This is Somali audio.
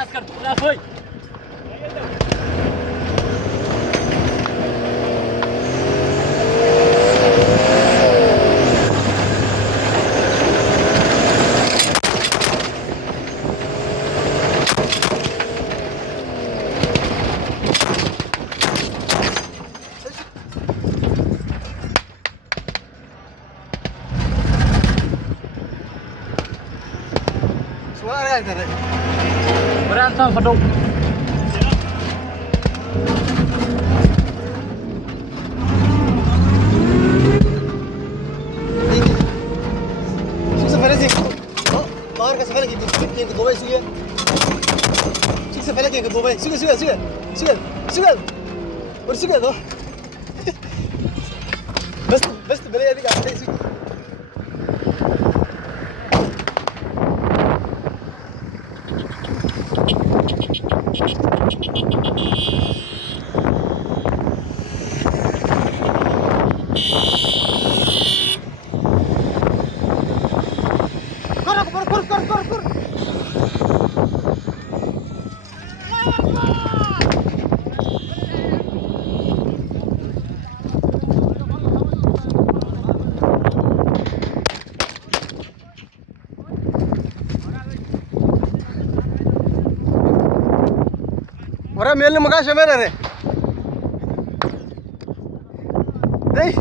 عسكر لا فوي Suara kan? berantem fadong Susah pada sih. Oh, mawar kasih lagi yang kedua baik sudah. Susah pada yang kedua baik. Sudah. Bersuka tuh. Best beli aja kan. Kor. Orang melni makan siapa nare? Deh.